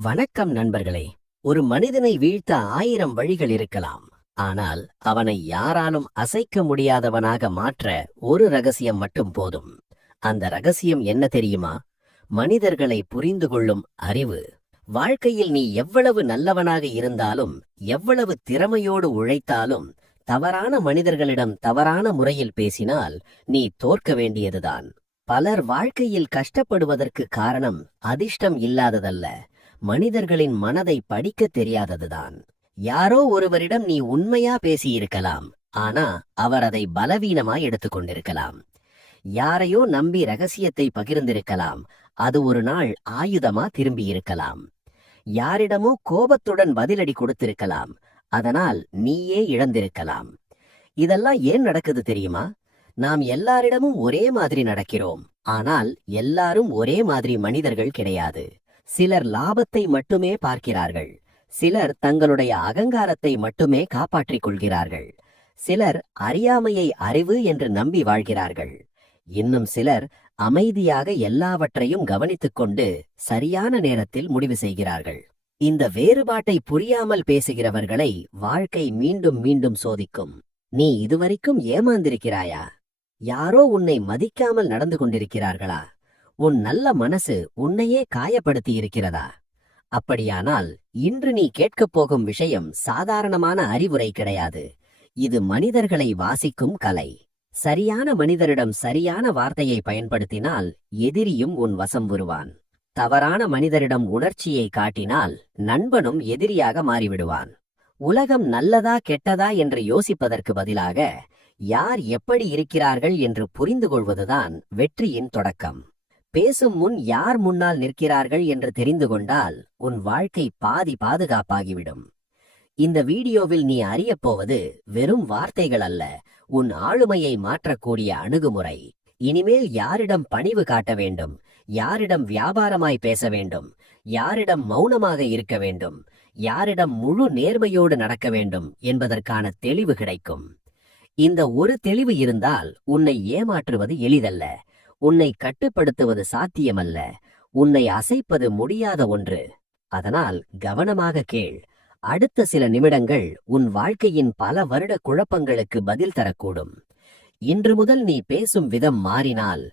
வணக்கம் நண்பர்களே. ஒரு மனிதனை வீழ்த்த 1000 வழிகள் இருக்கலாம். ஆனால் அவனை யாராலும் அசைக்க முடியாதவனாக மாற்ற ஒரு ரகசியம் மட்டும் போதும். அந்த ரகசியம் என்ன தெரியுமா? மனிதர்களை புரிந்து கொள்ளும் அறிவு. வாழ்க்கையில் நீ எவ்வளவு நல்லவனாக இருந்தாலும், எவ்வளவு திறமையோடு உழைத்தாலும், தவறான மனிதர்களிடம் தவறான முறையில் பேசினால் நீ தோற்க வேண்டியதுதான். பலர் வாழ்க்கையில் கஷ்டப்படுவதற்கு காரணம் அதிர்ஷ்டம் இல்லாததல்ல, மனிதர்களின் மனதை படிக்க தெரியாததுதான். யாரோ ஒருவரிடம் நீ உண்மையா பேசியிருக்கலாம், ஆனா அவர் அதை பலவீனமாய் எடுத்துக்கொண்டிருக்கலாம். யாரையோ நம்பி ரகசியத்தை பகிர்ந்திருக்கலாம், அது ஒரு நாள் ஆயுதமா திரும்பியிருக்கலாம். யாரிடமோ கோபத்துடன் பதிலடி கொடுத்திருக்கலாம், அதனால் நீயே இழந்திருக்கலாம். இதெல்லாம் ஏன் நடக்குது தெரியுமா? நாம் எல்லாரிடமும் ஒரே மாதிரி நடக்கிறோம், ஆனால் எல்லாரும் ஒரே மாதிரி மனிதர்கள் கிடையாது. சிலர் லாபத்தை மட்டுமே பார்க்கிறார்கள், சிலர் தங்களுடைய அகங்காரத்தை மட்டுமே காப்பாற்றிக் கொள்கிறார்கள், சிலர் அறியாமையை அறிவு என்று நம்பி வாழ்கிறார்கள், இன்னும் சிலர் அமைதியாக எல்லாவற்றையும் கவனித்துக் கொண்டு சரியான நேரத்தில் முடிவு செய்கிறார்கள். இந்த வேறுபாட்டை புரியாமல் பேசுகிறவர்களை வாழ்க்கை மீண்டும் மீண்டும் சோதிக்கும். நீ இதுவரைக்கும் ஏமாந்திருக்கிறாயா? யாரோ உன்னை மதிக்காமல் நடந்து கொண்டிருக்கிறார்களா? உன் நல்ல மனசு உன்னையே காயப்படுத்தி இருக்கிறதா? அப்படியானால் இன்று நீ கேட்கப் போகும் விஷயம் சாதாரணமான அறிவுரை கிடையாது. இது மனிதர்களை வாசிக்கும் கலை. சரியான மனிதரிடம் சரியான வார்த்தையை பயன்படுத்தினால் எதிரியும் உன் வசம் வருவான். தவறான மனிதரிடம் உணர்ச்சியை காட்டினால் நண்பனும் எதிரியாக மாறிவிடுவான். உலகம் நல்லதா கெட்டதா என்று யோசிப்பதற்கு பதிலாக யார் எப்படி இருக்கிறார்கள் என்று புரிந்து கொள்வதுதான் வெற்றியின் தொடக்கம். பேசும் முன் யார் முன்னால் நிற்கிறார்கள் என்று தெரிந்து கொண்டால் உன் வாழ்க்கை பாதி பாதுகாப்பாகிவிடும். இந்த வீடியோவில் நீ அறியப் போவது வெறும் வார்த்தைகள் அல்ல, உன் ஆளுமையை மாற்றக்கூடிய அணுகுமுறை. இனிமேல் யாரிடம் பணிவு காட்ட வேண்டும், யாரிடம் வியாபாரமாய் பேச வேண்டும், யாரிடம் மௌனமாக இருக்க வேண்டும், யாரிடம் முழு நேர்மையோடு நடக்க வேண்டும் என்பதற்கான தெளிவு கிடைக்கும். இந்த ஒரு தெளிவு இருந்தால் உன்னை ஏமாற்றுவது எளிதல்ல, உன்னை கட்டுப்படுத்துவது சாத்தியமல்ல, உன்னை அசைப்பது முடியாத ஒன்று. அதனால் கவனமாக கேள். அடுத்த சில நிமிடங்கள் உன் வாழ்க்கையின் பல வருட குழப்பங்களுக்கு பதில் தரக்கூடும். இன்று முதல் நீ பேசும் விதம் மாறினால்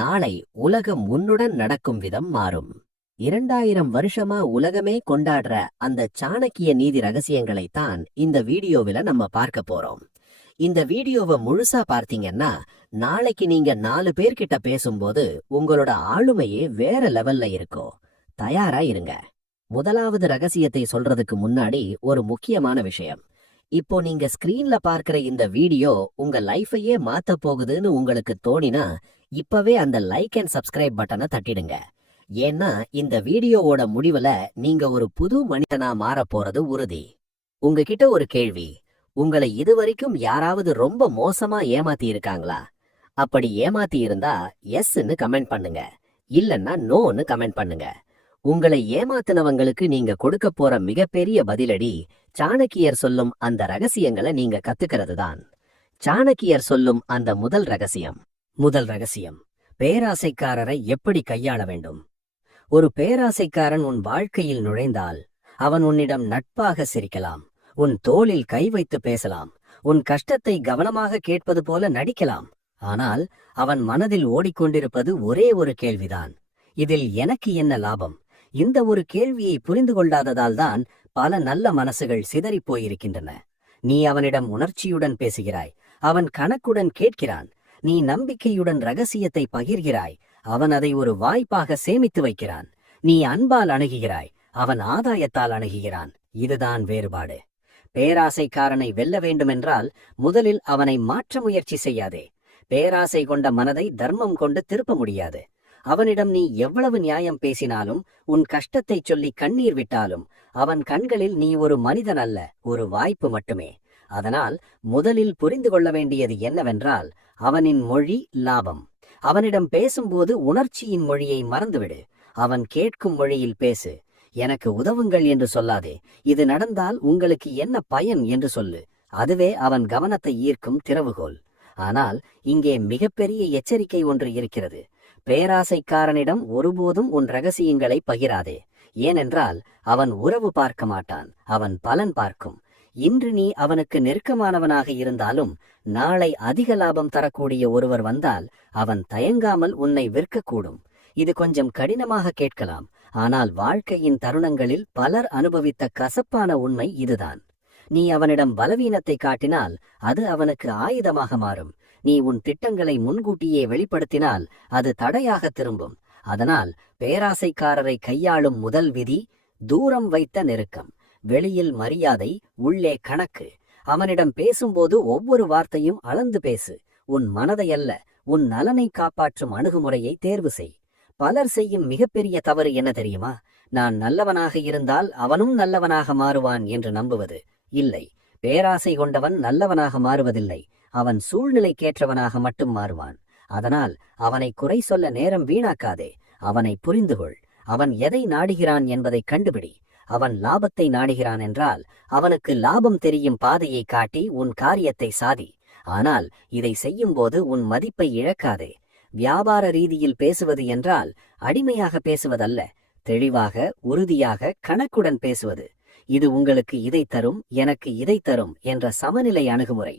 நாளை உலகம் உன்னுடன் நடக்கும் விதம் மாறும். 2000 வருஷமா உலகமே கொண்டாடுற அந்த சாணக்கிய நீதி ரகசியங்களைத்தான் இந்த வீடியோவில நம்ம பார்க்க போறோம். இந்த வீடியோவை முழுசா பார்த்தீங்கன்னா நாளைக்கு நீங்க 4 பேர்கிட்ட பேசும்போது உங்களோட ஆளுமையே வேற லெவல்ல இருக்கும். தயாரா இருங்க. முதலாவது ரகசியத்தை சொல்றதுக்கு முன்னாடி ஒரு முக்கியமான விஷயம். இப்போ நீங்க ஸ்கிரீன்ல பார்க்கிற இந்த வீடியோ உங்க லைஃபையே மாத்த போகுதுன்னு உங்களுக்கு தோணினா இப்பவே அந்த லைக் அண்ட் சப்ஸ்கிரைப் பட்டனை தட்டிடுங்க. ஏன்னா இந்த வீடியோவோட முடிவுல நீங்க ஒரு புது மனிதனா மாற போறது உறுதி. உங்ககிட்ட ஒரு கேள்வி. உங்களை இதுவரைக்கும் யாராவது ரொம்ப மோசமா ஏமாத்தி இருக்காங்களா? அப்படி ஏமாத்தி இருந்தா எஸ்ன்னு கமெண்ட் பண்ணுங்க, இல்லன்னா நோன்னு கமெண்ட் பண்ணுங்க. உங்களை ஏமாத்தினவங்களுக்கு நீங்க கொடுக்க போற மிகப்பெரிய பதிலடி சாணக்கியர் சொல்லும் அந்த ரகசியங்களை நீங்க கத்துக்கிறது தான். சாணக்கியர் சொல்லும் அந்த முதல் ரகசியம், பேராசைக்காரரை எப்படி கையாள வேண்டும். ஒரு பேராசைக்காரன் உன் வாழ்க்கையில் நுழைந்தால் அவன் உன்னிடம் நட்பாக சிரிக்கலாம், உன் தோளில் கை வைத்து பேசலாம், உன் கஷ்டத்தை கவனமாக கேட்பது போல நடிக்கலாம். ஆனால் அவன் மனதில் ஓடிக்கொண்டிருப்பது ஒரே ஒரு கேள்விதான். இதில் எனக்கு என்ன லாபம்? இந்த ஒரு கேள்வியை புரிந்து கொள்ளாததால் தான் பல நல்ல மனசுகள் சிதறிப் போயிருக்கின்றன. நீ அவனிடம் உணர்ச்சியுடன் பேசுகிறாய், அவன் கணக்குடன் கேட்கிறான். நீ நம்பிக்கையுடன் ரகசியத்தை பகிர்கிறாய், அவன் அதை ஒரு வாய்ப்பாக சேமித்து வைக்கிறான். நீ அன்பால் அணுகுகிறாய், அவன் ஆதாயத்தால் அணுகுகிறான். இதுதான் வேறுபாடு. பேராசைக்காரனை வெல்ல வேண்டுமென்றால் முதலில் அவனை மாற்ற முயற்சி செய்யாதே. பேராசை கொண்ட மனதை தர்மம் கொண்டு திருப்ப முடியாது. அவனிடம் நீ எவ்வளவு நியாயம் பேசினாலும், உன் கஷ்டத்தை சொல்லி கண்ணீர் விட்டாலும், அவன் கண்களில் நீ ஒரு மனிதன் அல்ல, ஒரு வாய்ப்பு மட்டுமே. அதனால் முதலில் புரிந்து கொள்ள வேண்டியது என்னவென்றால் அவனின் மொழி லாபம். அவனிடம் பேசும்போது உணர்ச்சியின் மொழியை மறந்துவிடு. அவன் கேட்கும் மொழியில் பேசு. எனக்கு உதவுங்கள் என்று சொல்லாதே, இது நடந்தால் உங்களுக்கு என்ன பயன் என்று சொல்லு. அதுவே அவன் கவனத்தை ஈர்க்கும் திறவுகோல். ஆனால் இங்கே மிகப்பெரிய எச்சரிக்கை ஒன்று இருக்கிறது. பேராசைக்காரனிடம் ஒருபோதும் உன் ரகசியங்களை பகிராதே. ஏனென்றால் அவன் உறவு பார்க்க மாட்டான், அவன் பலன் பார்க்கும். இன்று நீ அவனுக்கு நெருக்கமானவனாக இருந்தாலும் நாளை அதிக லாபம் தரக்கூடிய ஒருவர் வந்தால் அவன் தயங்காமல் உன்னை விற்கக்கூடும். இது கொஞ்சம் கடினமாக கேட்கலாம், ஆனால் வாழ்க்கையின் தருணங்களில் பலர் அனுபவித்த கசப்பான உண்மை இதுதான். நீ அவனிடம் பலவீனத்தை காட்டினால் அது அவனுக்கு ஆயுதமாக மாறும். நீ உன் திட்டங்களை முன்கூட்டியே வெளிப்படுத்தினால் அது தடையாக திரும்பும். அதனால் பேராசைக்காரரை கையாளும் முதல் விதி தூரம் வைத்த நெருக்கம். வெளியில் மரியாதை, உள்ளே கணக்கு. அவனிடம் பேசும்போது ஒவ்வொரு வார்த்தையும் அளந்து பேசு. உன் மனதையல்ல, உன் நலனை காப்பாற்றும் அணுகுமுறையை தேர்வு செய். பலர் செய்யும் மிகப்பெரிய தவறு என்ன தெரியுமா? நான் நல்லவனாக இருந்தால் அவனும் நல்லவனாக மாறுவான் என்று நம்புவது. இல்லை, பேராசை கொண்டவன் நல்லவனாக மாறுவதில்லை, அவன் சூழ்நிலைக்கேற்றவனாக மட்டும் மாறுவான். அதனால் அவனை குறை சொல்ல நேரம் வீணாக்காதே. அவனை புரிந்துகொள். அவன் எதை நாடுகிறான் என்பதை கண்டுபிடி. அவன் லாபத்தை நாடுகிறான் என்றால் அவனுக்கு லாபம் தெரியும் பாதையை காட்டி உன் காரியத்தை சாதி. ஆனால் இதை செய்யும்போது உன் மதிப்பை இழக்காதே. வியாபார ரீதியில் பேசுவது என்றால் அடிமையாக பேசுவதல்ல, தெளிவாக, உறுதியாக, கணக்குடன் பேசுவது. இது உங்களுக்கு இதை தரும், எனக்கு இதை தரும் என்ற சமநிலை அணுகுமுறை.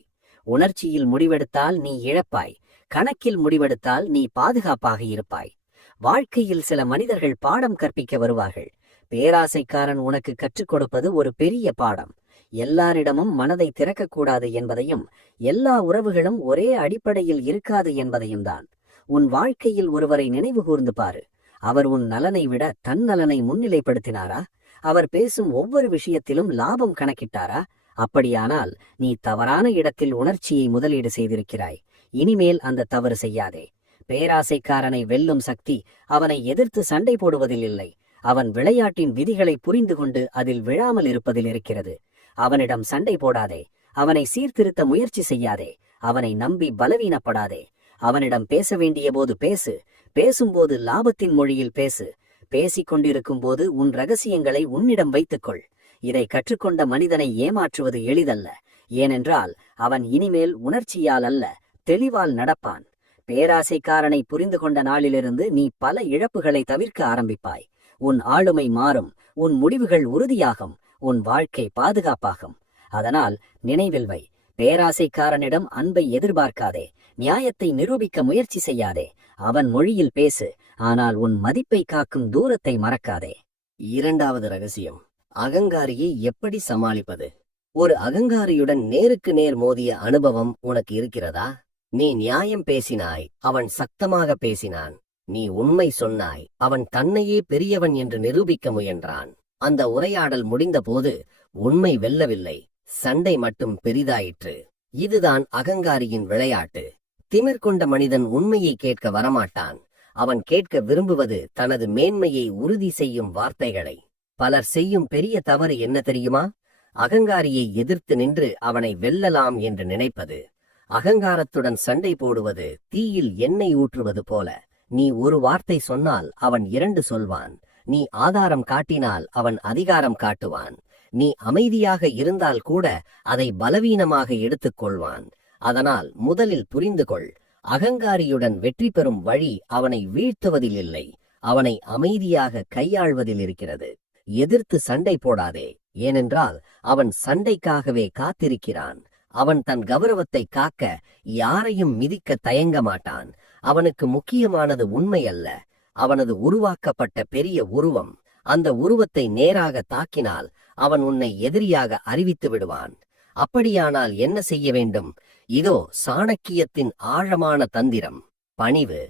உணர்ச்சியில் முடிவெடுத்தால் நீ இழப்பாய், கணக்கில் முடிவெடுத்தால் நீ பாதுகாப்பாக இருப்பாய். வாழ்க்கையில் சில மனிதர்கள் பாடம் கற்பிக்க வருவார்கள். பேராசைக்காரன் உனக்கு கற்றுக் கொடுப்பது ஒரு பெரிய பாடம். எல்லாரிடமும் மனதை திறக்கக்கூடாது என்பதையும், எல்லா உறவுகளும் ஒரே அடிப்படையில் இருக்காது என்பதையும் தான். உன் வாழ்க்கையில் ஒருவரை நினைவு கூர்ந்து பாரு. அவர் உன் நலனை விட தன் நலனை முன்னிலைப்படுத்தினாரா? அவர் பேசும் ஒவ்வொரு விஷயத்திலும் லாபம் கணக்கிட்டாரா? அப்படியானால் நீ தவறான இடத்தில் உணர்ச்சியை முதலீடு செய்திருக்கிறாய். இனிமேல் அந்த தவறு செய்யாதே. பேராசைக்காரனை வெல்லும் சக்தி அவனை எதிர்த்து சண்டை போடுவதில் இல்லை, அவன் விளையாட்டின் விதிகளை புரிந்து கொண்டு அதில் விழாமல் இருப்பதில் இருக்கிறது. அவனிடம் சண்டை போடாதே, அவனை சீர்திருத்த முயற்சி செய்யாதே, அவனை நம்பி பலவீனப்படாதே. அவனிடம் பேச வேண்டிய போது பேசு, பேசும்போது லாபத்தின் மொழியில் பேசு. பேசிக் கொண்டிருக்கும் போது உன் ரகசியங்களை உன்னிடம் வைத்துக்கொள். இதை கற்றுக்கொண்ட மனிதனை ஏமாற்றுவது எளிதல்ல. ஏனென்றால் அவன் இனிமேல் உணர்ச்சியால் அல்ல, தெளிவால் நடப்பான். பேராசைக்காரனை புரிந்து கொண்ட நாளிலிருந்து நீ பல இழப்புகளை தவிர்க்க ஆரம்பிப்பாய். உன் ஆளுமை மாறும், உன் முடிவுகள் உறுதியாகும், உன் வாழ்க்கை பாதுகாப்பாகும். அதனால் நினைவில் வை, பேராசைக்காரனிடம் அன்பை எதிர்பார்க்காதே, நியாயத்தை நிரூபிக்க முயற்சி செய்யாதே. அவன் மொழியில் பேசு, ஆனால் உன் மதிப்பை காக்கும் தூரத்தை மறக்காதே. இரண்டாவது ரகசியம், அகங்காரியை எப்படி சமாளிப்பது? ஒரு அகங்காரியுடன் நேருக்கு நேர் மோதிய அனுபவம் உனக்கு இருக்கிறதா? நீ நியாயம் பேசினாய், அவன் சத்தமாக பேசினான். நீ உண்மை சொன்னாய், அவன் தன்னையே பெரியவன் என்று நிரூபிக்க முயன்றான். அந்த உரையாடல் முடிந்தபோது உண்மை வெல்லவில்லை, சண்டை மட்டும் பெரிதாயிற்று. இதுதான் அகங்காரியின் விளையாட்டு. திமிர் கொண்ட மனிதன் உண்மையை கேட்க வரமாட்டான். அவன் கேட்க விரும்புவது தனது மேன்மையை உறுதி செய்யும் வார்த்தைகளை. பலர் செய்யும் பெரிய தவறு என்ன தெரியுமா? அகங்காரியை எதிர்த்து நின்று அவனை வெல்லலாம் என்று நினைப்பது. அகங்காரத்துடன் சண்டை போடுவது தீயில் எண்ணெய் ஊற்றுவது போல. நீ ஒரு வார்த்தை சொன்னால் அவன் 2 சொல்வான். நீ ஆதாரம் காட்டினால் அவன் அதிகாரம் காட்டுவான். நீ அமைதியாக இருந்தால் கூட அதை பலவீனமாக எடுத்துக்கொள்வான். அதனால் முதலில் புரிந்து கொள், அகங்காரியுடன் வெற்றி பெறும் வழி அவனை வீழ்த்துவதில் இல்லை, அவனை அமைதியாக கையாள்வதில் இருக்கிறது. எதிர்த்து சண்டை போடாதே, ஏனென்றால் அவன் சண்டைக்காகவே காத்திருக்கிறான். அவன் தன் கௌரவத்தை காக்க யாரையும் மிதிக்க தயங்க மாட்டான். அவனுக்கு முக்கியமானது உண்மை அல்ல, அவனது உருவாக்கப்பட்ட பெரிய உருவம். அந்த உருவத்தை நேராக தாக்கினால் அவன் உன்னை எதிரியாக அறிவித்து விடுவான். அப்படியானால் என்ன செய்ய வேண்டும்? இதோ சாணக்கியத்தின் ஆழமான தந்திரம், பணிவு.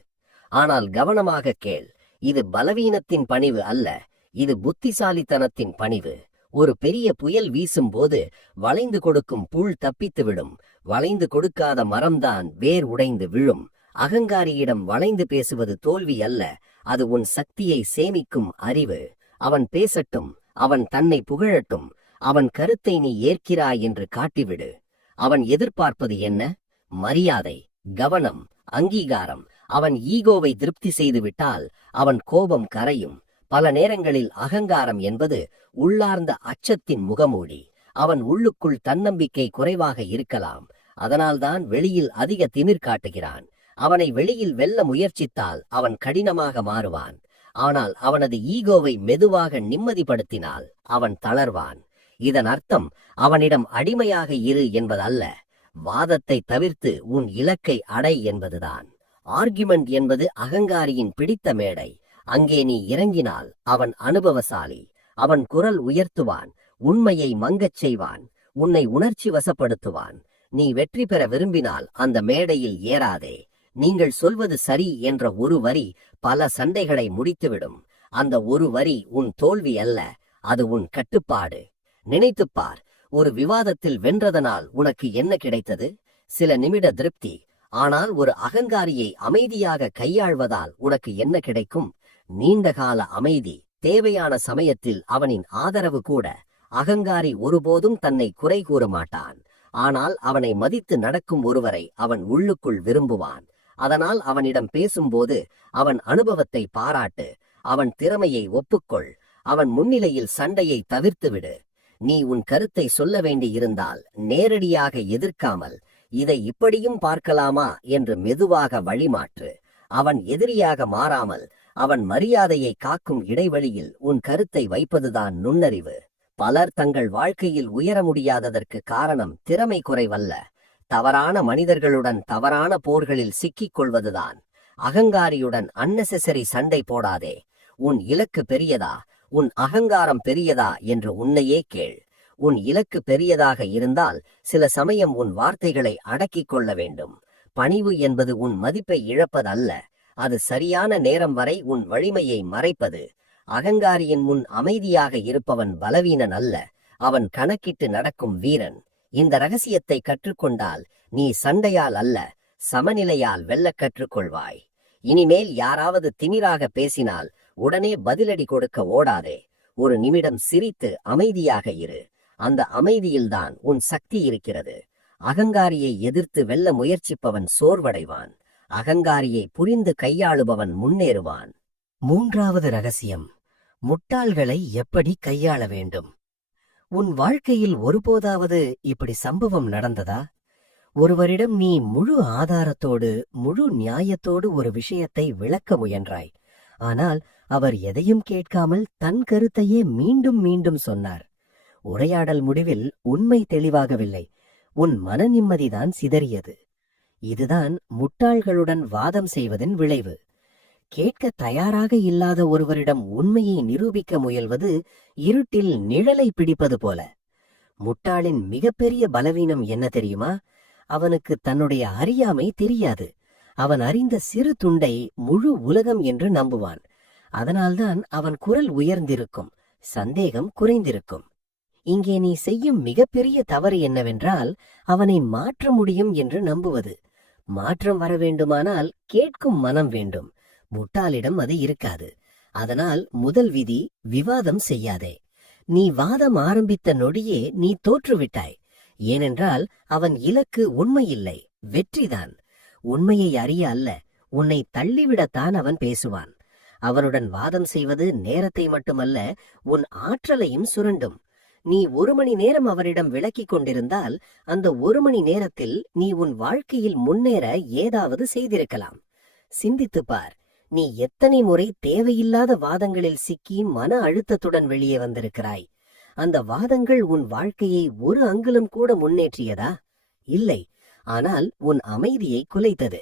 ஆனால் கவனமாக கேள், இது பலவீனத்தின் பணிவு அல்ல, இது புத்திசாலித்தனத்தின் பணிவு. ஒரு பெரிய புயல் வீசும் போது வளைந்து கொடுக்கும் புல் தப்பித்துவிடும், வளைந்து கொடுக்காத மரம்தான் வேர் உடைந்து விழும். அகங்காரியிடம் வளைந்து பேசுவது தோல்வி அல்ல, அது உன் சக்தியை சேமிக்கும் அறிவு. அவன் பேசட்டும், அவன் தன்னை புகழட்டும், அவன் கருத்தை நீ ஏற்கிறாய் என்று காட்டிவிடு. அவன் எதிர்பார்ப்பது என்ன? மரியாதை, கவனம், அங்கீகாரம். அவன் ஈகோவை திருப்தி செய்து விட்டால் அவன் கோபம் கரையும். பல நேரங்களில் அகங்காரம் என்பது உள்ளார்ந்த அச்சத்தின் முகமூடி. அவன் உள்ளுக்குள் தன்னம்பிக்கை குறைவாக இருக்கலாம், அதனால்தான் வெளியில் அதிக திமிர் காட்டுகிறான். அவனை வெளியில் வெல்ல முயற்சித்தால் அவன் கடினமாக மாறுவான். ஆனால் அவனது ஈகோவை மெதுவாக நிம்மதிப்படுத்தினால் அவன் தளர்வான். இதன் அர்த்தம் அவனிடம் அடிமையாக இரு என்பதல்ல, வாதத்தை தவிர்த்து உன் இலக்கை அடை என்பதுதான். ஆர்குமெண்ட் என்பது அகங்காரியின் பிடித்த மேடை. அங்கே நீ இறங்கினால் அவன் அனுபவசாலி. அவன் குரல் உயர்த்துவான், உண்மையை மங்கச் செய்வான், உன்னை உணர்ச்சி வசப்படுத்துவான். நீ வெற்றி பெற விரும்பினால் அந்த மேடையில் ஏறாதே. நீங்கள் சொல்வது சரி என்ற ஒரு வரி பல சண்டைகளை முடித்துவிடும். அந்த ஒரு வரி உன் தோல்வி அல்ல, அது உன் கட்டுப்பாடு. நினைத்துப்பார், ஒரு விவாதத்தில் வென்றதனால் உனக்கு என்ன கிடைத்தது? சில நிமிட திருப்தி. ஆனால் ஒரு அகங்காரியை அமைதியாக கையாள்வதால் உனக்கு என்ன கிடைக்கும்? நீண்டகால அமைதி. தேவையான சமயத்தில் அவனின் ஆதரவு கூட. அகங்காரி ஒருபோதும் தன்னை குறை கூற மாட்டான். ஆனால் அவனை மதித்து நடக்கும் ஒருவரை அவன் உள்ளுக்குள் விரும்புவான். அதனால் அவனிடம் பேசும்போது அவன் அனுபவத்தை பாராட்டு, அவன் திறமையை ஒப்புக்கொள், அவன் முன்னிலையில் சண்டையை தவிர்த்துவிடு. நீ உன் கருத்தை சொல்ல வேண்டியிருந்தால் நேரடியாக எதிர்க்காமல், இதை இப்படியும் பார்க்கலாமா என்று மெதுவாக வழிமாற்று. அவன் எதிரியாக மாறாமல் அவன் மரியாதையை காக்கும் இடைவெளியில் உன் கருத்தை வைப்பதுதான் நுண்ணறிவு. பலர் தங்கள் வாழ்க்கையில் உயர முடியாததற்கு காரணம் திறமை குறைவல்ல, தவறான மனிதர்களுடன் தவறான போர்களில் சிக்கிக் கொள்வதுதான். அகங்காரியுடன் அன்னெசரி சண்டை போடாதே. உன் இலக்கு பெரியதா, உன் அகங்காரம் பெரியதா என்று உன்னையே கேள். உன் இலக்கு பெரியதாக இருந்தால் சில சமயம் உன் வார்த்தைகளை அடக்கிக் கொள்ள வேண்டும். பணிவு என்பது உன் மதிப்பை இழப்பதல்ல, அது சரியான நேரம் வரை உன் வலிமையை மறைப்பது. அகங்காரியின் முன் அமைதியாக இருப்பவன் பலவீனன் அல்ல, அவன் கணக்கிட்டு நடக்கும் வீரன். இந்த ரகசியத்தை கற்றுக்கொண்டால் நீ சண்டையால் அல்ல, சமநிலையால் வெல்ல கற்றுக்கொள்வாய். இனிமேல் யாராவது திமிராக பேசினால் உடனே பதிலடி கொடுக்க ஓடாதே. ஒரு நிமிடம் சிரித்து அமைதியாக இரு. அந்த அமைதியில்தான் உன் சக்தி இருக்கிறது. அகங்காரியை எதிர்த்து வெல்ல முயற்சிப்பவன் சோர்வடைவான். அகங்காரியை புரிந்து கையாளுபவன் முன்னேறுவான். மூன்றாவது ரகசியம், முட்டாள்களை எப்படி கையாள வேண்டும். உன் வாழ்க்கையில் ஒருபோதாவது இப்படி சம்பவம் நடந்ததா? ஒருவரிடம் நீ முழு ஆதாரத்தோடு முழு நியாயத்தோடு ஒரு விஷயத்தை விளக்க முயன்றாய். ஆனால் அவர் எதையும் கேட்காமல் தன் கருத்தையே மீண்டும் மீண்டும் சொன்னார். உரையாடல் முடிவில் உண்மை தெளிவாகவில்லை, உன் மன நிம்மதிதான் சிதறியது. இதுதான் முட்டாள்களுடன் வாதம் செய்வதன் விளைவு. கேட்க தயாராக இல்லாத ஒருவரிடம் உண்மையை நிரூபிக்க முயல்வது இருட்டில் நிழலை பிடிப்பது போல. முட்டாளின் மிகப்பெரிய பலவீனம் என்ன தெரியுமா? அவனுக்கு தன்னுடைய அறியாமை தெரியாது. அவன் அறிந்த சிறு துண்டை முழு உலகம் என்று நம்புவான். அதனால்தான் அவன் குரல் உயர்ந்திருக்கும், சந்தேகம் குறைந்திருக்கும். இங்கே நீ செய்யும் மிகப்பெரிய தவறு என்னவென்றால், அவனை மாற்ற முடியும் என்று நம்புவது. மாற்றம் வர வேண்டுமானால் கேட்கும் மனம் வேண்டும். முட்டாளிடம் அது இருக்காது. அதனால் முதல் விதி, விவாதம் செய்யாதே. நீ வாதம் ஆரம்பித்த நொடியே நீ தோற்றுவிட்டாய். ஏனென்றால் அவன் இலக்கு உண்மையில்லை, வெற்றிதான். உண்மையை அறிய அல்ல, உன்னை தள்ளிவிடத்தான் அவன் பேசுவான். அவனுடன் வாதம் செய்வது நேரத்தை மட்டுமல்ல, உன் ஆற்றலையும் சுரண்டும். நீ 1 மணி நேரம் அவரிடம் விளக்கிக் கொண்டிருந்தால் அந்த 1 மணி நேரத்தில் நீ உன் வாழ்க்கையில் முன்னேற ஏதாவது செய்திருக்கலாம். சிந்தித்துப் பார், நீ எத்தனை முறை தேவையில்லாத வாதங்களில் சிக்கி மன அழுத்தத்துடன் வெளியே வந்திருக்கிறாய். அந்த வாதங்கள் உன் வாழ்க்கையை ஒரு அங்குலம் கூட முன்னேற்றியதா? இல்லை, ஆனால் உன் அமைதியை குலைத்தது.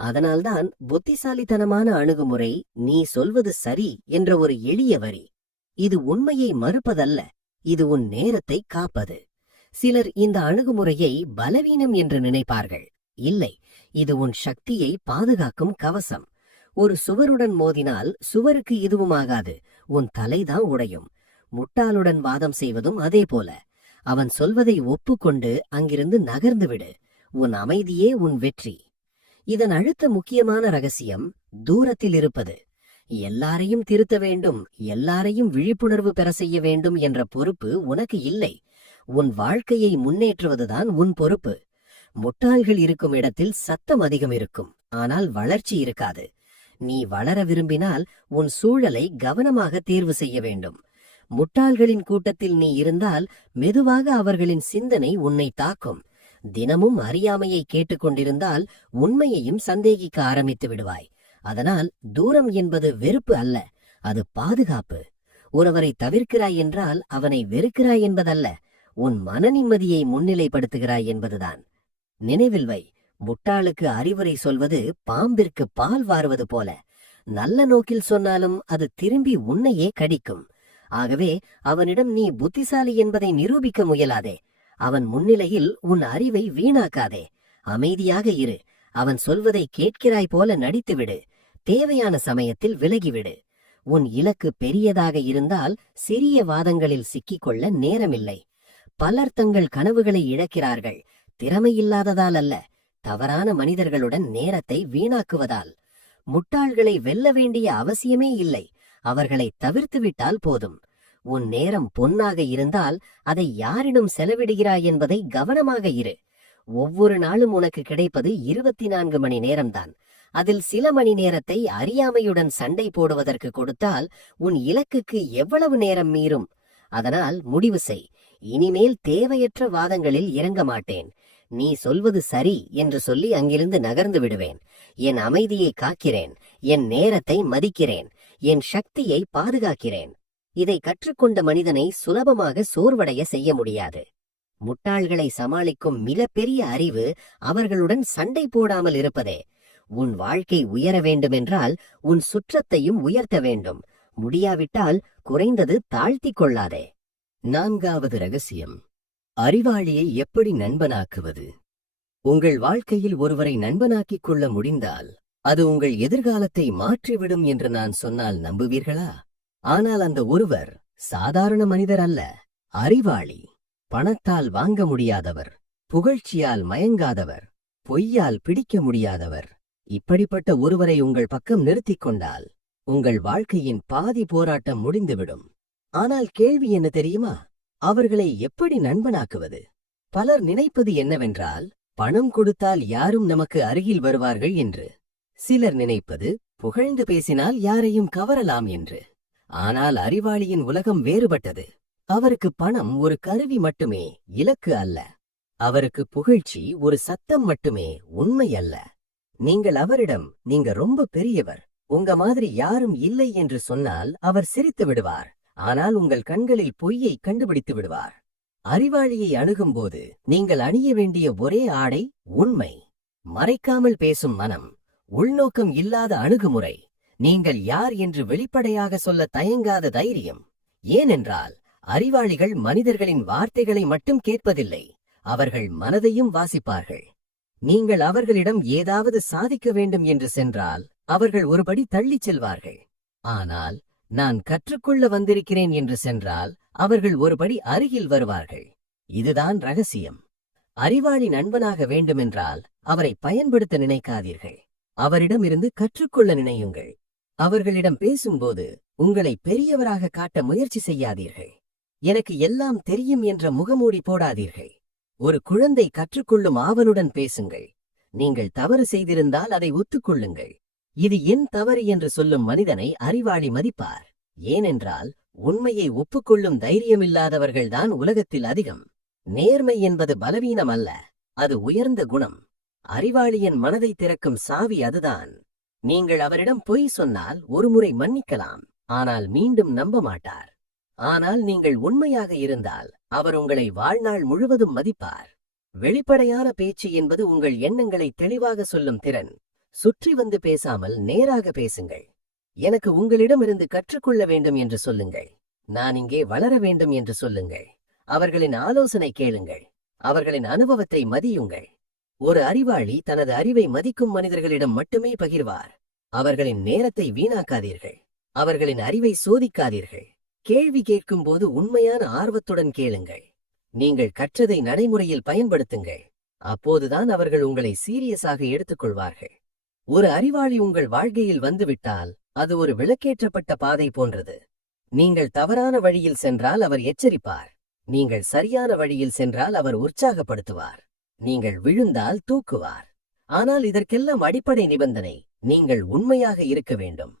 அதனால்தான் புத்திசாலித்தனமான அணுகுமுறை நீ சொல்வது சரி என்ற ஒரு எளிய வரி. இது உண்மையை மறுப்பதல்ல, இது உன் நேரத்தை காப்பது. சிலர் இந்த அணுகுமுறையை பலவீனம் என்று நினைப்பார்கள். இல்லை, இது உன் சக்தியை பாதுகாக்கும் கவசம். ஒரு சுவருடன் மோதினால் சுவருக்கு எதுவும் ஆகாது, உன் தலைதான் உடையும். முட்டாளுடன் வாதம் செய்வதும் அதே போல. அவன் சொல்வதை ஒப்புக்கொண்டு அங்கிருந்து நகர்ந்துவிடு. உன் அமைதியே உன் வெற்றி. இதன் அடுத்த முக்கியமான ரகசியம் தூரத்தில் இருப்பது. எல்லாரையும் திருத்த வேண்டும், எல்லாரையும் விழிப்புணர்வு பெற செய்ய வேண்டும் என்ற பொறுப்பு உனக்கு இல்லை. உன் வாழ்க்கையை முன்னேற்றுவதுதான் உன் பொறுப்பு. முட்டாள்கள் இருக்கும் இடத்தில் சத்தம் அதிகம் இருக்கும், ஆனால் வளர்ச்சி இருக்காது. நீ வளர விரும்பினால் உன் சூழலை கவனமாக தேர்வு செய்ய வேண்டும். முட்டாள்களின் கூட்டத்தில் நீ இருந்தால் மெதுவாக அவர்களின் சிந்தனை உன்னை தாக்கும். தினமும் அறியாமையை கேட்டுக்கொண்டிருந்தால் உண்மையையும் சந்தேகிக்க ஆரம்பித்து விடுவாய். அதனால் தூரம் என்பது வெறுப்பு அல்ல, அது பாதுகாப்பு. ஒருவரை தவிர்க்கிறாய் என்றால் அவனை வெறுக்கிறாய் என்பதல்ல, உன் மன நிம்மதியை முன்னிலைப்படுத்துகிறாய் என்பதுதான். நினைவில் வை, முட்டாளுக்கு அறிவுரை சொல்வது பாம்பிற்கு பால் வாருவது போல. நல்ல நோக்கில் சொன்னாலும் அது திரும்பி உன்னையே கடிக்கும். ஆகவே அவனிடம் நீ புத்திசாலி என்பதை நிரூபிக்க முயலாதே. அவன் முன்னிலையில் உன் அறிவை வீணாக்காதே. அமைதியாக இரு. அவன் சொல்வதை கேட்கிறாய் போல நடித்துவிடு. தேவையான சமயத்தில் விலகிவிடு. உன் இலக்கு பெரியதாக இருந்தால் சிறிய வாதங்களில் சிக்கிக்கொள்ள நேரமில்லை. பலர் தங்கள் கனவுகளை இழக்கிறார்கள், திறமையில்லாததால் அல்ல, தவறான மனிதர்களுடன் நேரத்தை வீணாக்குவதால். முட்டாள்களை வெல்ல வேண்டிய அவசியமே இல்லை, அவர்களை தவிர்த்துவிட்டால் போதும். உன் நேரம் பொன்னாக இருந்தால் அதை யாரிடம் செலவிடுகிறாய் என்பதை கவனமாக இரு. ஒவ்வொரு நாளும் உனக்கு கிடைப்பது 24 மணி நேரம்தான். அதில் சில மணி நேரத்தை அறியாமையுடன் சண்டை போடுவதற்கு கொடுத்தால் உன் இலக்குக்கு எவ்வளவு நேரம் மீறும்? அதனால் முடிவு செய். இனிமேல் தேவையற்ற வாதங்களில் இறங்க மாட்டேன். நீ சொல்வது சரி என்று சொல்லி அங்கிருந்து நகர்ந்து விடுவேன். என் அமைதியை காக்கிறேன், என் நேரத்தை மதிக்கிறேன், என் சக்தியை பாதுகாக்கிறேன். இதை கற்றுக்கொண்ட மனிதனை சுலபமாக சோர்வடைய செய்ய முடியாது. முட்டாள்களை சமாளிக்கும் மிகப்பெரிய அறிவு அவர்களுடன் சண்டை போடாமல் இருப்பதே. உன் வாழ்க்கை உயர வேண்டுமென்றால் உன் சுற்றத்தையும் உயர்த்த வேண்டும். முடியாவிட்டால் குறைந்தது தாழ்த்திக் கொள்ளாதே. 4வது ரகசியம், அறிவாளியை எப்படி நண்பனாக்குவது. உங்கள் வாழ்க்கையில் ஒருவரை நண்பனாக்கிக் கொள்ள முடிந்தால் அது உங்கள் எதிர்காலத்தை மாற்றிவிடும் என்று நான் சொன்னால் நம்புவீர்களா? ஆனால் அந்த ஒருவர் சாதாரண மனிதர் அல்ல, அறிவாளி. பணத்தால் வாங்க முடியாதவர், புகழ்ச்சியால் மயங்காதவர், பொய்யால் பிடிக்க முடியாதவர். இப்படிப்பட்ட ஒருவரை உங்கள் பக்கம் நிறுத்திக் கொண்டால் உங்கள் வாழ்க்கையின் பாதி போராட்டம் முடிந்துவிடும். ஆனால் கேள்வி என்ன தெரியுமா? அவர்களை எப்படி நண்பனாக்குவது? பலர் நினைப்பது என்னவென்றால், பணம் கொடுத்தால் யாரும் நமக்கு அருகில் வருவார்கள் என்று. சிலர் நினைப்பது, புகழ்ந்து பேசினால் யாரையும் கவரலாம் என்று. ஆனால் அறிவாளியின் உலகம் வேறுபட்டது. அவருக்கு பணம் ஒரு கருவி மட்டுமே, இலக்கு அல்ல. அவருக்கு புகழ்ச்சி ஒரு சத்தம் மட்டுமே, உண்மை அல்ல. நீங்கள் அவரிடம், நீங்க ரொம்ப பெரியவர், உங்க மாதிரி யாரும் இல்லை என்று சொன்னால் அவர் சிரித்து விடுவார். ஆனால் உங்கள் கண்களில் பொய்யை கண்டுபிடித்து விடுவார். அறிவாளியை அணுகும்போது நீங்கள் அணிய வேண்டிய ஒரே ஆடை உண்மை. மறைக்காமல் பேசும் மனம், உள்நோக்கம் இல்லாத அணுகுமுறை, நீங்கள் யார் என்று வெளிப்படையாக சொல்ல தயங்காத தைரியம். ஏனென்றால் அறிவாளிகள் மனிதர்களின் வார்த்தைகளை மட்டும் கேட்பதில்லை, அவர்கள் மனதையும் வாசிப்பார்கள். நீங்கள் அவர்களிடம் ஏதாவது சாதிக்க வேண்டும் என்று சென்றால் அவர்கள் ஒருபடி தள்ளிச் செல்வார்கள். ஆனால் நான் கற்றுக்கொள்ள வந்திருக்கிறேன் என்று சென்றால் அவர்கள் ஒருபடி அருகில் வருவார்கள். இதுதான் ரகசியம். அறிவாளி நண்பனாக வேண்டுமென்றால் அவரை பயன்படுத்த நினைக்காதீர்கள், அவரிடமிருந்து கற்றுக்கொள்ள நினையுங்கள். அவர்களிடம் பேசும்போது உங்களை பெரியவராக காட்ட முயற்சி செய்யாதீர்கள். எனக்கு எல்லாம் தெரியும் என்ற முகமூடி போடாதீர்கள். ஒரு குழந்தை கற்றுக்கொள்ளும் ஆவலுடன் பேசுங்கள். நீங்கள் தவறு செய்திருந்தால் அதை ஒத்துக்கொள்ளுங்கள். இது என் தவறு என்று சொல்லும் மனிதனை அறிவாளி மதிப்பார். ஏனென்றால் உண்மையை ஒப்புக்கொள்ளும் தைரியமில்லாதவர்கள்தான் உலகத்தில் அதிகம். நேர்மை என்பது பலவீனம் அல்ல, அது உயர்ந்த குணம். அறிவாளியின் மனதை திறக்கும் சாவி அதுதான். நீங்கள் அவரிடம் பொய் சொன்னால் ஒருமுறை மன்னிக்கலாம், ஆனால் மீண்டும் நம்ப மாட்டார். ஆனால் நீங்கள் உண்மையாக இருந்தால் அவர் உங்களை வாழ்நாள் முழுவதும் மதிப்பார். வெளிப்படையான பேச்சு என்பது உங்கள் எண்ணங்களை தெளிவாக சொல்லும் திறன். சுற்றி வந்து பேசாமல் நேராக பேசுங்கள். எனக்கு உங்களிடமிருந்து கற்றுக்கொள்ள வேண்டும் என்று சொல்லுங்கள். நான் இங்கே வளர வேண்டும் என்று சொல்லுங்கள். அவர்களின் ஆலோசனை கேளுங்கள். அவர்களின் அனுபவத்தை மதியுங்கள். ஒரு அறிவாளி தனது அறிவை மதிக்கும் மனிதர்களிடம் மட்டுமே பகிர்வார். அவர்களின் நேரத்தை வீணாக்காதீர்கள். அவர்களின் அறிவை சோதிக்காதீர்கள். கேள்வி கேட்கும் போது உண்மையான ஆர்வத்துடன் கேளுங்கள். நீங்கள் கற்றதை நடைமுறையில் பயன்படுத்துங்கள். அப்போதுதான் அவர்கள் உங்களை சீரியஸாக எடுத்துக்கொள்வார்கள். ஒரு அறிவாளி உங்கள் வாழ்க்கையில் வந்துவிட்டால் அது ஒரு விளக்கேற்றப்பட்ட பாதை போன்றது. நீங்கள் தவறான வழியில் சென்றால் அவர் எச்சரிப்பார். நீங்கள் சரியான வழியில் சென்றால் அவர் உற்சாகப்படுத்துவார். நீங்கள் விழுந்தால் தூக்குவார். ஆனால் இதற்கெல்லாம் அடிப்படை நிபந்தனை, நீங்கள் உண்மையாக இருக்க வேண்டும்.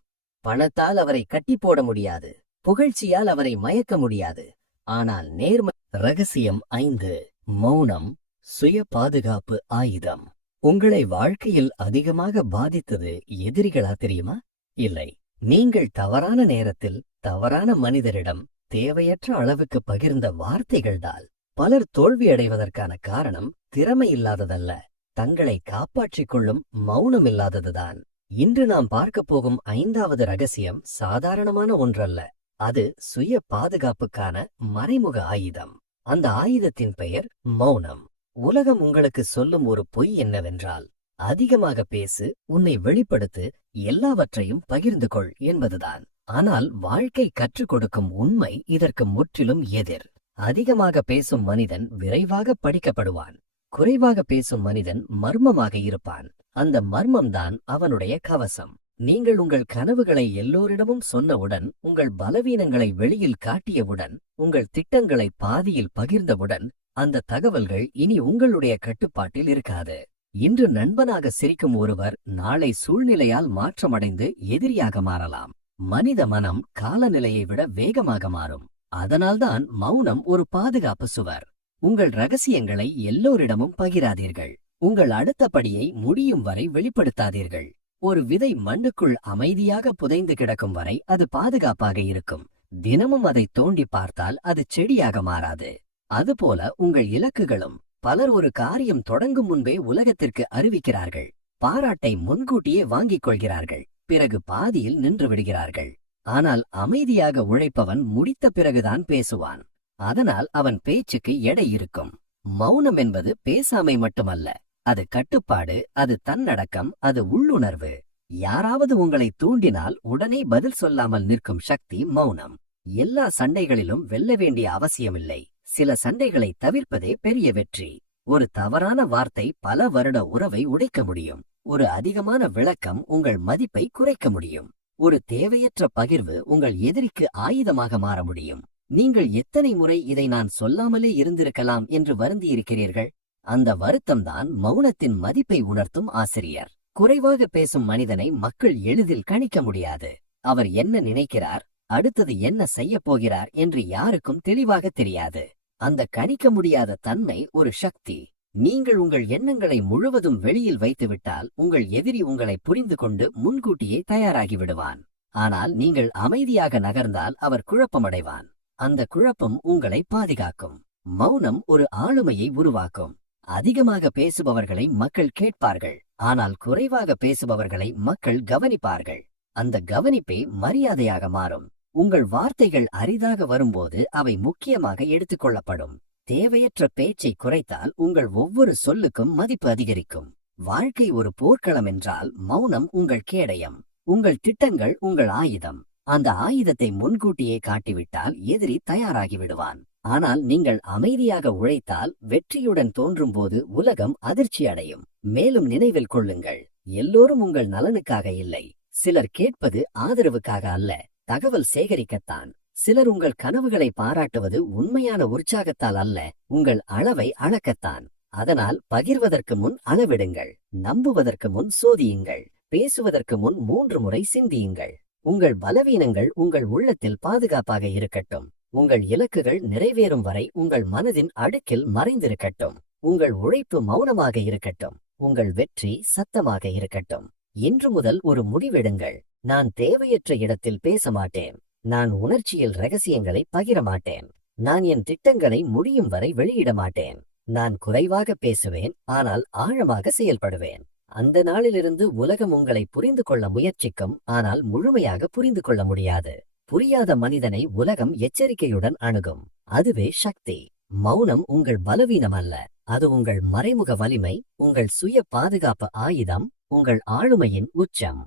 பணத்தால் அவரை கட்டி போட முடியாது, புகழ்ச்சியால் அவரை மயக்க முடியாது. ஆனால் நேர்மை. ரகசியம் 5, மௌனம் சுய பாதுகாப்பு ஆயுதம். உங்களை வாழ்க்கையில் அதிகமாக பாதித்தது எதிரிகளா தெரியுமா? இல்லை, நீங்கள் தவறான நேரத்தில் தவறான மனிதரிடம் தேவையற்ற அளவுக்கு பகிர்ந்த வார்த்தைகள்தான் பலர் தோல்வியடைவதற்கான காரணம் திறமை இல்லாததல்ல, தங்களை காப்பாற்றிக் கொள்ளும் மௌனம் இல்லாததுதான். இன்று நாம் பார்க்கப் போகும் 5வது ரகசியம் சாதாரணமான ஒன்றல்ல. அது சுய பாதுகாப்புக்கான மறைமுக ஆயுதம். அந்த ஆயுதத்தின் பெயர் மௌனம். உலகம் உங்களுக்கு சொல்லும் ஒரு பொய் என்னவென்றால், அதிகமாக பேசு, உன்னை வெளிப்படுத்து, எல்லாவற்றையும் பகிர்ந்து கொள் என்பதுதான். ஆனால் வாழ்க்கை கற்றுக் கொடுக்கும் உண்மை இதற்கு முற்றிலும் எதிர். அதிகமாக பேசும் மனிதன் விரைவாக படிக்கப்படுவான். குறைவாக பேசும் மனிதன் மர்மமாக இருப்பான். அந்த மர்மம்தான் அவனுடைய கவசம். நீங்கள் உங்கள் கனவுகளை எல்லோரிடமும் சொன்னவுடன், உங்கள் பலவீனங்களை வெளியில் காட்டியவுடன், உங்கள் திட்டங்களை பாதியில் பகிர்ந்தவுடன், அந்த தகவல்கள் இனி உங்களுடைய கட்டுப்பாட்டில் இருக்காது. இன்று நண்பனாக சிரிக்கும் ஒருவர் நாளை சூழ்நிலையால் மாற்றமடைந்து எதிரியாக மாறலாம். மனித மனம் காலநிலையை விட வேகமாக மாறும். அதனால்தான் மௌனம் ஒரு பாதுகாப்பு சுவர். உங்கள் ரகசியங்களை எல்லோரிடமும் பகிராதீர்கள். உங்கள் அடுத்த படியை முடியும் வரை வெளிப்படுத்தாதீர்கள். ஒரு விதை மண்ணுக்குள் அமைதியாக புதைந்து கிடக்கும் வரை அது பாதுகாப்பாக இருக்கும். தினமும் அதை தோண்டி பார்த்தால் அது செடியாக மாறாது. அதுபோல உங்கள் இலக்குகளும். பலர் ஒரு காரியம் தொடங்கும் முன்பே உலகத்திற்கு அறிவிக்கிறார்கள். பாராட்டை முன்கூட்டியே வாங்கிக் கொள்கிறார்கள். பிறகு பாதியில் நின்று விடுகிறார்கள். ஆனால் அமைதியாக உழைப்பவன் முடித்த பிறகுதான் பேசுவான். அதனால் அவன் பேச்சுக்கு எடை இருக்கும். மௌனம் என்பது பேசாமை மட்டுமல்ல, அது கட்டுப்பாடு, அது தன்னடக்கம், அது உள்ளுணர்வு. யாராவது உங்களை தூண்டினால் உடனே பதில் சொல்லாமல் நிற்கும் சக்தி மௌனம். எல்லா சண்டைகளிலும் வெல்ல வேண்டிய அவசியமில்லை. சில சண்டைகளை தவிர்ப்பதே பெரிய வெற்றி. ஒரு தவறான வார்த்தை பல வருட உறவை உடைக்க முடியும். ஒரு அதிகமான விளக்கம் உங்கள் மதிப்பை குறைக்க முடியும். ஒரு தேவையற்ற பகிர்வு உங்கள் எதிரிக்கு ஆயுதமாக மாற முடியும். நீங்கள் எத்தனை முறை இதை நான் சொல்லாமலே இருந்திருக்கலாம் என்று வருந்தியிருக்கிறீர்கள்? அந்த வருத்தம்தான் மௌனத்தின் மதிப்பை உணர்த்தும் ஆசிரியர். குறைவாக பேசும் மனிதனை மக்கள் எளிதில் கணிக்க முடியாது. அவர் என்ன நினைக்கிறார், அடுத்தது என்ன செய்ய போகிறார் என்று யாருக்கும் தெளிவாக தெரியாது. அந்த கணிக்க முடியாத தன்மை ஒரு சக்தி. நீங்கள் உங்கள் எண்ணங்களை முழுவதும் வெளியில் வைத்துவிட்டால் உங்கள் எதிரி உங்களை புரிந்து கொண்டு முன்கூட்டியே தயாராகி விடுவான். ஆனால் நீங்கள் அமைதியாக நகர்ந்தால் அவர் குழப்பமடைவான். அந்த குழப்பம் உங்களை பாதுகாக்கும். மௌனம் ஒரு ஆளுமையை உருவாக்கும். அதிகமாக பேசுபவர்களை மக்கள் கேட்பார்கள். ஆனால் குறைவாக பேசுபவர்களை மக்கள் கவனிப்பார்கள். அந்த கவனிப்பே மரியாதையாக மாறும். உங்கள் வார்த்தைகள் அரிதாக வரும்போது அவை முக்கியமாக எடுத்துக்கொள்ளப்படும். தேவையற்ற பேச்சை குறைத்தால் உங்கள் ஒவ்வொரு சொல்லுக்கும் மதிப்பு அதிகரிக்கும். வாழ்க்கை ஒரு போர்க்களம் என்றால் மௌனம் உங்கள் கேடயம். உங்கள் திட்டங்கள் உங்கள் ஆயுதம். அந்த ஆயுதத்தை முன்கூட்டியே காட்டிவிட்டால் எதிரி தயாராகி விடுவான். ஆனால் நீங்கள் அமைதியாக உழைத்தால் வெற்றியுடன் தோன்றும் போது உலகம் அதிர்ச்சி அடையும். மேலும் நினைவில் கொள்ளுங்கள், எல்லோரும் உங்கள் நலனுக்காக இல்லை. சிலர் கேட்பது ஆதரவுக்காக அல்ல, தகவல் சேகரிக்கத்தான். சிலர் உங்கள் கனவுகளை பாராட்டுவது உண்மையான உற்சாகத்தால் அல்ல, உங்கள் அளவை அளக்கத்தான். அதனால் பகிர்வதற்கு முன் அளவிடுங்கள். நம்புவதற்கு முன் சோதியுங்கள். பேசுவதற்கு முன் 3 முறை சிந்தியுங்கள். உங்கள் பலவீனங்கள் உங்கள் உள்ளத்தில் பாதுகாப்பாக இருக்கட்டும். உங்கள் இலக்குகள் நிறைவேறும் வரை உங்கள் மனதின் அடுக்கில் மறைந்திருக்கட்டும். உங்கள் உழைப்பு மௌனமாக இருக்கட்டும். உங்கள் வெற்றி சத்தமாக இருக்கட்டும். இன்று முதல் ஒரு முடிவெடுங்கள். நான் தேவையற்ற இடத்தில் பேச மாட்டேன். நான் உணர்ச்சியில் ரகசியங்களை பகிர மாட்டேன். நான் என் திட்டங்களை முடியும் வரை வெளியிட மாட்டேன். நான் குறைவாக பேசுவேன், ஆனால் ஆழமாக செயல்படுவேன். அந்த நாளிலிருந்து உலகம் உங்களை புரிந்து கொள்ள முயற்சிக்கும், ஆனால் முழுமையாக புரிந்து கொள்ள முடியாது. புரியாத மனிதனை உலகம் எச்சரிக்கையுடன் அணுகும். அதுவே சக்தி. மௌனம் உங்கள் பலவீனம் அல்ல, அது உங்கள் மறைமுக வலிமை, உங்கள் சுய பாதுகாப்பு ஆயுதம், உங்கள் ஆளுமையின் உச்சம்.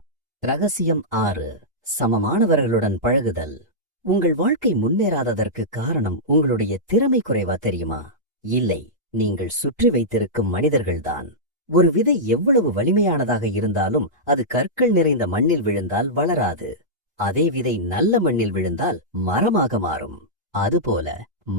ரகசியம் 6. சமமானவர்களுடன் பழகுதல். உங்கள் வாழ்க்கை முன்னேறாததற்கு காரணம் உங்களுடைய திறமை குறைவா தெரியுமா? இல்லை, நீங்கள் சுற்றி வைத்திருக்கும் மனிதர்கள்தான். ஒரு விதை எவ்வளவு வலிமையானதாக இருந்தாலும் அது கற்கள் நிறைந்த மண்ணில் விழுந்தால் வளராது. அதே விதை நல்ல மண்ணில் விழுந்தால் மரமாக மாறும். அதுபோல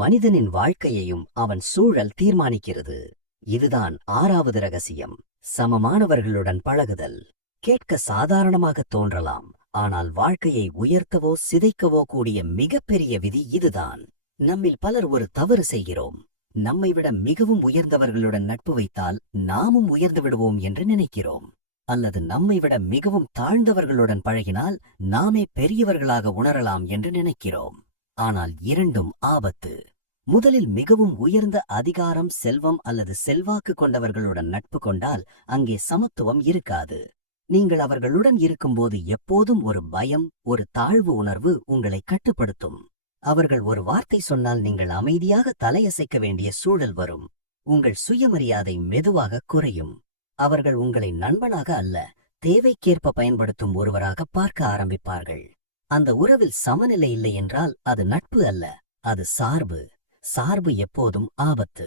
மனிதனின் வாழ்க்கையையும் அவன் சூழல் தீர்மானிக்கிறது. இதுதான் 6வது ரகசியம், சமமானவர்களுடன் பழகுதல். கேட்க சாதாரணமாக தோன்றலாம், ஆனால் வாழ்க்கையை உயர்த்தவோ சிதைக்கவோ கூடிய மிகப்பெரிய விதி இதுதான். நம்மில் பலர் ஒரு தவறு செய்கிறோம். நம்மை விட மிகவும் உயர்ந்தவர்களுடன் நட்பு வைத்தால் நாமும் உயர்ந்து விடுவோம் என்று நினைக்கிறோம். அல்லது நம்மை விட மிகவும் தாழ்ந்தவர்களுடன் பழகினால் நாமே பெரியவர்களாக உணரலாம் என்று நினைக்கிறோம். ஆனால் இரண்டும் ஆபத்து. முதலில் மிகவும் உயர்ந்த அதிகாரம், செல்வம் அல்லது செல்வாக்கு கொண்டவர்களுடன் நட்பு கொண்டால் அங்கே சமத்துவம் இருக்காது. நீங்கள் அவர்களுடன் இருக்கும்போது எப்போதும் ஒரு பயம், ஒரு தாழ்வு உணர்வு உங்களை கட்டுப்படுத்தும். அவர்கள் ஒரு வார்த்தை சொன்னால் நீங்கள் அமைதியாக தலையசைக்க வேண்டிய சூழல் வரும். உங்கள் சுயமரியாதை மெதுவாக குறையும். அவர்கள் உங்களை நண்பனாக அல்ல, தேவைக்கேற்ப பயன்படுத்தும் ஒருவராக பார்க்க ஆரம்பிப்பார்கள். அந்த உறவில் சமநிலை இல்லை என்றால் அது நட்பு அல்ல, அது சார்பு. சார்பு எப்போதும் ஆபத்து.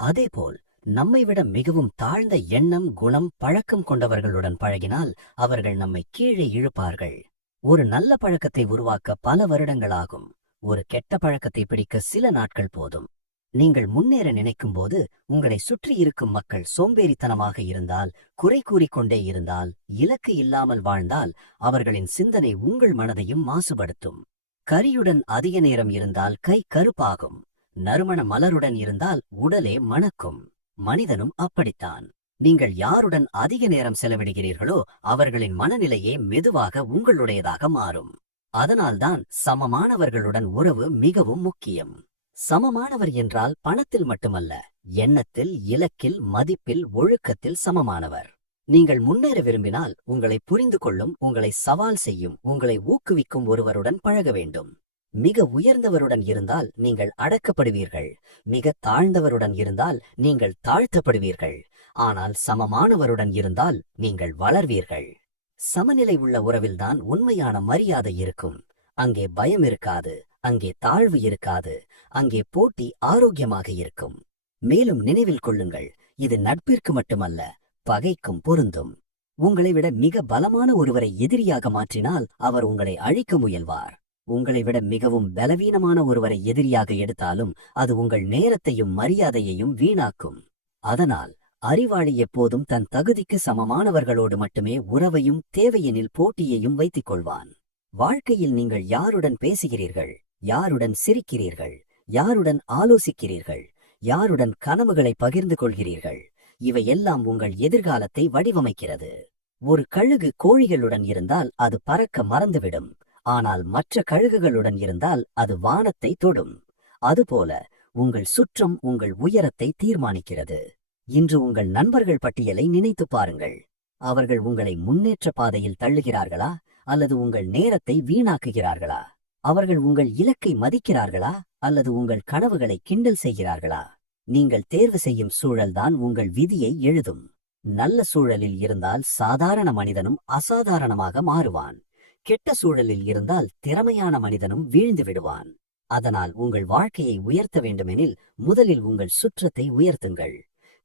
அதேபோல் நம்மை விட மிகவும் தாழ்ந்த எண்ணம், குணம், பழக்கம் கொண்டவர்களுடன் பழகினால் அவர்கள் நம்மை கீழே இழுப்பார்கள். ஒரு நல்ல பழக்கத்தை உருவாக்க பல வருடங்களாகும். ஒரு கெட்ட பழக்கத்தை பிடிக்க சில நாட்கள் போதும். நீங்கள் முன்னேற நினைக்கும் போது உங்களை சுற்றி இருக்கும் மக்கள் சோம்பேறித்தனமாக இருந்தால், குறை கூறிக்கொண்டே இருந்தால், இலக்கு இல்லாமல் வாழ்ந்தால் அவர்களின் சிந்தனை உங்கள் மனதையும் மாசுபடுத்தும். கரியுடன் அதிக நேரம் இருந்தால் கை கருப்பாகும். நறுமண மலருடன் இருந்தால் உடலே மணக்கும். மனிதனும் அப்படித்தான். நீங்கள் யாருடன் அதிக நேரம் செலவிடுகிறீர்களோ அவர்களின் மனநிலையே மெதுவாக உங்களுடையதாக மாறும். அதனால்தான் சமமானவர்களுடன் உறவு மிகவும் முக்கியம். சமமானவர் என்றால் பணத்தில் மட்டுமல்ல, எண்ணத்தில், இலக்கில், மதிப்பில், ஒழுக்கத்தில் சமமானவர். நீங்கள் முன்னேற விரும்பினால் உங்களை புரிந்து கொள்ளும், உங்களை சவால் செய்யும், உங்களை ஊக்குவிக்கும் ஒருவருடன் பழக வேண்டும். மிக உயர்ந்தவருடன் இருந்தால் நீங்கள் அடக்கப்படுவீர்கள். மிக தாழ்ந்தவருடன் இருந்தால் நீங்கள் தாழ்த்தப்படுவீர்கள். ஆனால் சமமானவருடன் இருந்தால் நீங்கள் வளர்வீர்கள். சமநிலை உள்ள உறவில்தான் உண்மையான மரியாதை இருக்கும். அங்கே பயம் இருக்காது, அங்கே தாழ்வு இருக்காது, அங்கே போட்டி ஆரோக்கியமாக இருக்கும். மேலும் நினைவில் கொள்ளுங்கள், இது நட்பிற்கு மட்டுமல்ல, பகைக்கும் பொருந்தும். உங்களை விட மிக பலமான ஒருவரை எதிரியாக மாற்றினால் அவர் உங்களை அழிக்க முயல்வார். உங்களை விட மிகவும் பலவீனமான ஒருவரை எதிரியாக எடுத்தாலும் அது உங்கள் நேரத்தையும் மரியாதையையும் வீணாக்கும். அதனால் அறிவாளி எப்போதும் தன் தகுதிக்கு சமமானவர்களோடு மட்டுமே உறவையும் தேவையெனில் போட்டியையும் வைத்துக் கொள்வான். வாழ்க்கையில் நீங்கள் யாருடன் பேசுகிறீர்கள், யாருடன் சிரிக்கிறீர்கள், யாருடன் ஆலோசிக்கிறீர்கள், யாருடன் கனவுகளை பகிர்ந்து கொள்கிறீர்கள், இவையெல்லாம் உங்கள் எதிர்காலத்தை வடிவமைக்கிறது. ஒரு கழுகு கோழிகளுடன் இருந்தால் அது பறக்க மறந்துவிடும். ஆனால் மற்ற கழுகுகளுடன் இருந்தால் அது வானத்தை தொடும். அதுபோல உங்கள் சுற்றம் உங்கள் உயரத்தை தீர்மானிக்கிறது. இன்று உங்கள் நண்பர்கள் பட்டியலை நினைத்து பாருங்கள். அவர்கள் உங்களை முன்னேற்ற பாதையில் தள்ளுகிறார்களா அல்லது உங்கள் நேரத்தை வீணாக்குகிறார்களா? அவர்கள் உங்கள் இலக்கை மதிக்கிறார்களா அல்லது உங்கள் கனவுகளை கிண்டல் செய்கிறார்களா? நீங்கள் தேர்வு செய்யும் சூழல்தான் உங்கள் விதியை எழுதும். நல்ல சூழலில் இருந்தால் சாதாரண மனிதனும் அசாதாரணமாக மாறுவான். கெட்ட சூழலில் இருந்தால் திறமையான மனிதனும் வீழ்ந்து விடுவான். அதனால் உங்கள் வாழ்க்கையை உயர்த்த வேண்டுமெனில் முதலில் உங்கள் சுற்றத்தை உயர்த்துங்கள்.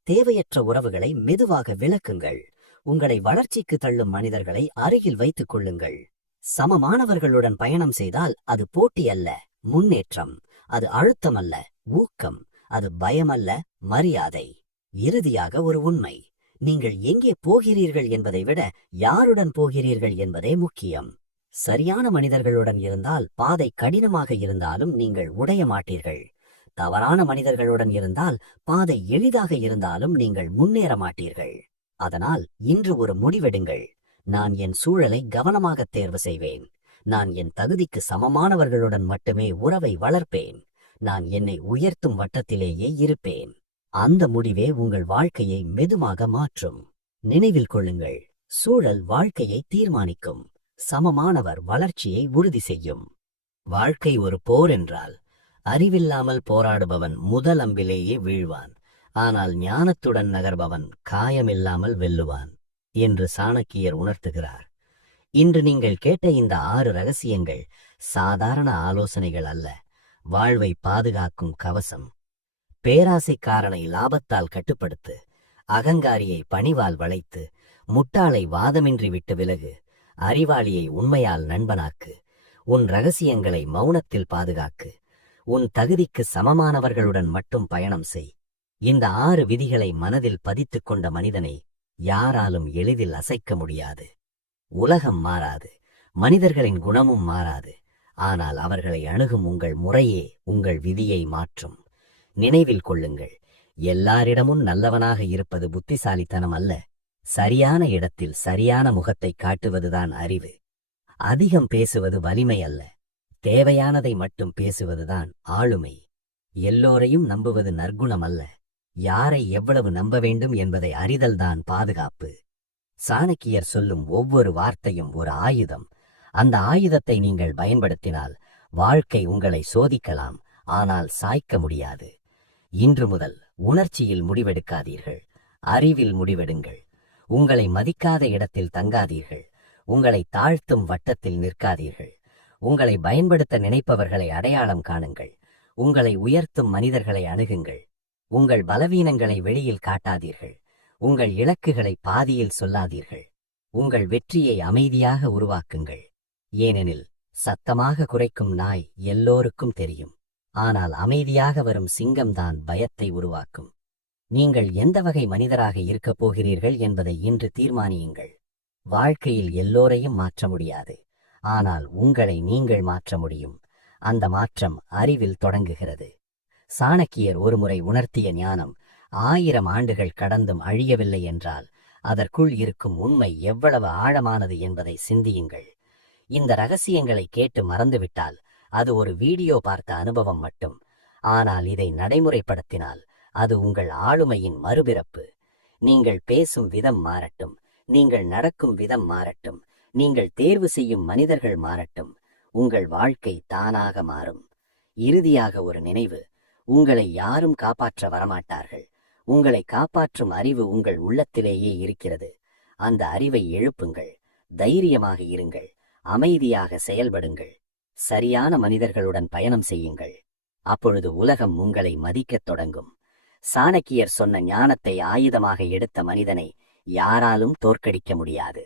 தேவையற்ற உறவுகளை மெதுவாக விலக்குங்கள். உங்களை வளர்ச்சிக்கு தள்ளும் மனிதர்களை அருகில் வைத்துக் கொள்ளுங்கள். சமமானவர்களுடன் பயணம் செய்தால் அது போட்டி அல்ல, முன்னேற்றம். அது அழுத்தம் அல்ல, ஊக்கம். அது பயமல்ல, மரியாதை. இறுதியாக ஒரு உண்மை, நீங்கள் எங்கே போகிறீர்கள் என்பதை விட யாருடன் போகிறீர்கள் என்பதே முக்கியம். சரியான மனிதர்களுடன் இருந்தால் பாதை கடினமாக இருந்தாலும் நீங்கள் உடைய மாட்டீர்கள். தவறான மனிதர்களுடன் இருந்தால் பாதை எளிதாக இருந்தாலும் நீங்கள் முன்னேற மாட்டீர்கள். அதனால் இன்று ஒரு முடிவெடுங்கள். நான் என் சூழலை கவனமாக தேர்வு செய்வேன். நான் என் தகுதிக்கு சமமானவர்களுடன் மட்டுமே உறவை வளர்ப்பேன். நான் என்னை உயர்த்தும் வட்டத்திலேயே இருப்பேன். அந்த முடிவே உங்கள் வாழ்க்கையை மெதுவாக மாற்றும். நினைவில் கொள்ளுங்கள், சூழல் வாழ்க்கையை தீர்மானிக்கும். சமமானவர் வளர்ச்சியை உறுதி செய்யும். வாழ்க்கை ஒரு போர் என்றால் அறிவில்லாமல் போராடுபவன் முதல் அம்பிலேயே வீழ்வான். ஆனால் ஞானத்துடன் நகர்பவன் காயமில்லாமல் வெல்லுவான் என்று சாணக்கியர் உணர்த்துகிறார். இன்று நீங்கள் கேட்ட இந்த 6 ரகசியங்கள் சாதாரண ஆலோசனைகள் அல்ல, வாழ்வை பாதுகாக்கும் கவசம். பேராசைக்காரனை லாபத்தால் கட்டுப்படுத்து, அகங்காரியை பணிவால் வளைத்து, முட்டாளை வாதமின்றி விட்டு விலகு, அறிவாளியை உண்மையால் நண்பனாக்கு, உன் ரகசியங்களை மௌனத்தில் பாதுகாக்கு, உன் தகுதிக்கு சமமானவர்களுடன் மட்டும் பயணம் செய். இந்த 6 விதிகளை மனதில் பதித்துக் கொண்ட மனிதனை யாராலும் எளிதில் அசைக்க முடியாது. உலகம் மாறாது, மனிதர்களின் குணமும் மாறாது. ஆனால் அவர்களை அணுகும் உங்கள் முறையே உங்கள் விதியை மாற்றும். நினைவில் கொள்ளுங்கள், எல்லாரிடமும் நல்லவனாக இருப்பது புத்திசாலித்தனம் அல்ல, சரியான இடத்தில் சரியான முகத்தை காட்டுவதுதான் அறிவு. அதிகம் பேசுவது வலிமை அல்ல, தேவையானதை மட்டும் பேசுவதுதான் ஆளுமை. எல்லோரையும் நம்புவது நற்குணம் அல்ல, யாரை எவ்வளவு நம்ப வேண்டும் என்பதை அறிதல்தான் பாதுகாப்பு. சாணக்கியர் சொல்லும் ஒவ்வொரு வார்த்தையும் ஒரு ஆயுதம். அந்த ஆயுதத்தை நீங்கள் பயன்படுத்தினால் வாழ்க்கை உங்களை சோதிக்கலாம், ஆனால் சாய்க்க முடியாது. இன்று முதல் உணர்ச்சியில் முடிவெடுக்காதீர்கள், அறிவில் முடிவெடுங்கள். உங்களை மதிக்காத இடத்தில் தங்காதீர்கள், உங்களை தாழ்த்தும் வட்டத்தில் நிற்காதீர்கள். உங்களை பயன்படுத்த நினைப்பவர்களை அடையாளம் காணுங்கள், உங்களை உயர்த்தும் மனிதர்களை அணுகுங்கள். உங்கள் பலவீனங்களை வெளியில் காட்டாதீர்கள், உங்கள் இலக்குகளை பாதியில் சொல்லாதீர்கள். உங்கள் வெற்றியை அமைதியாக உருவாக்குங்கள். ஏனெனில் சத்தமாக குரைக்கும் நாய் எல்லோருக்கும் தெரியும், ஆனால் அமைதியாக வரும் சிங்கம்தான் பயத்தை உருவாக்கும். நீங்கள் எந்த வகை மனிதராக இருக்கப் போகிறீர்கள் என்பதை இன்று தீர்மானியுங்கள். வாழ்க்கையில் எல்லோரையும் மாற்ற முடியாது, ஆனால் உங்களை நீங்கள் மாற்ற முடியும். அந்த மாற்றம் அறிவில் தொடங்குகிறது. சாணக்கியர் ஒருமுறை உணர்த்திய ஞானம் 1000 ஆண்டுகள் கடந்தும் அழியவில்லை என்றால் அதற்குள் இருக்கும் உண்மை எவ்வளவு ஆழமானது என்பதை சிந்தியுங்கள். இந்த ரகசியங்களை கேட்டு மறந்துவிட்டால் அது ஒரு வீடியோ பார்த்த அனுபவம் மட்டும். ஆனால் இதை நடைமுறைப்படுத்தினால் அது உங்கள் ஆளுமையின் மறுபிறப்பு. நீங்கள் பேசும் விதம் மாறட்டும், நீங்கள் நடக்கும் விதம் மாறட்டும், நீங்கள் தேர்வு செய்யும் மனிதர்கள் மாறட்டும், உங்கள் வாழ்க்கை தானாக மாறும். இறுதியாக ஒரு நினைவு, உங்களை யாரும் காப்பாற்ற வரமாட்டார்கள். உங்களை காப்பாற்றும் அறிவு உங்கள் உள்ளத்திலேயே இருக்கிறது. அந்த அறிவை எழுப்புங்கள், தைரியமாக இருங்கள், அமைதியாக செயல்படுங்கள், சரியான மனிதர்களுடன் பயணம் செய்யுங்கள். அப்பொழுது உலகம் உங்களை மதிக்கத் தொடங்கும். சாணக்கியர் சொன்ன ஞானத்தை ஆயுதமாக எடுத்த மனிதனை யாராலும் தோற்கடிக்க முடியாது.